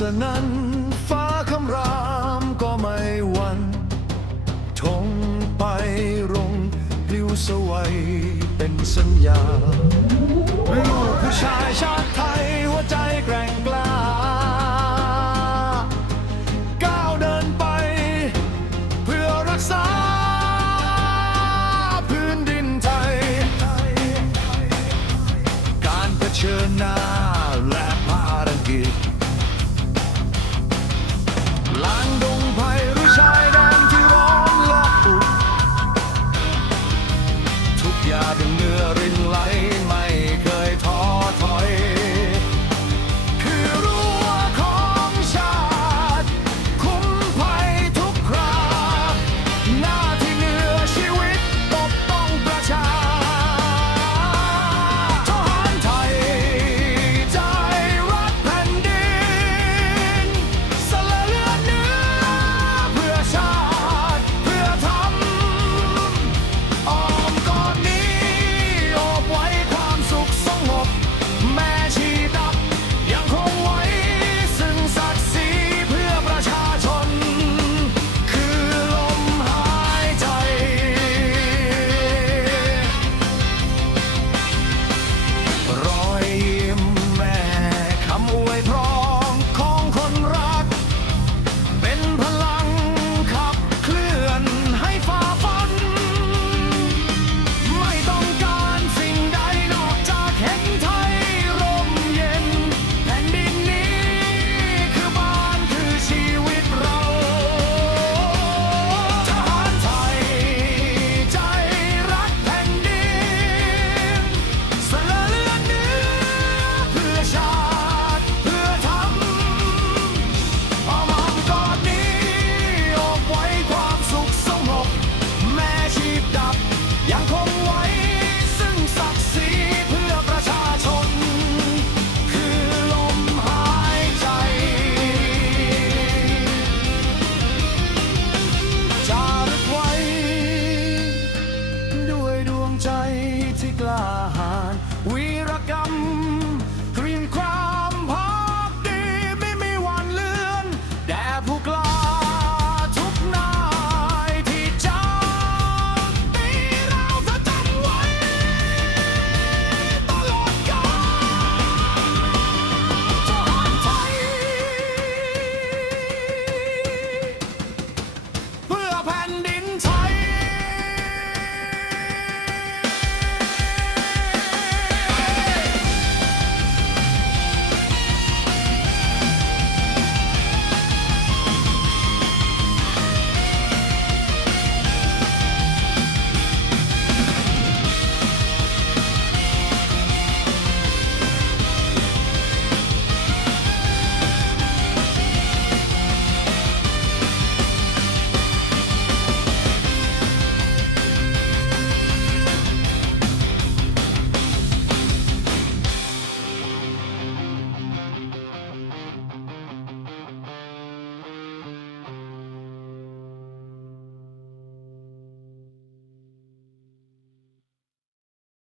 สนั่นฟ้าคำรามก็ไม่วันทงไปรงปลิวสวัยเป็นสัญญาลูกผู้ชายชาติไทยหัวใจแกร่งาดึนเนื้อรินไหล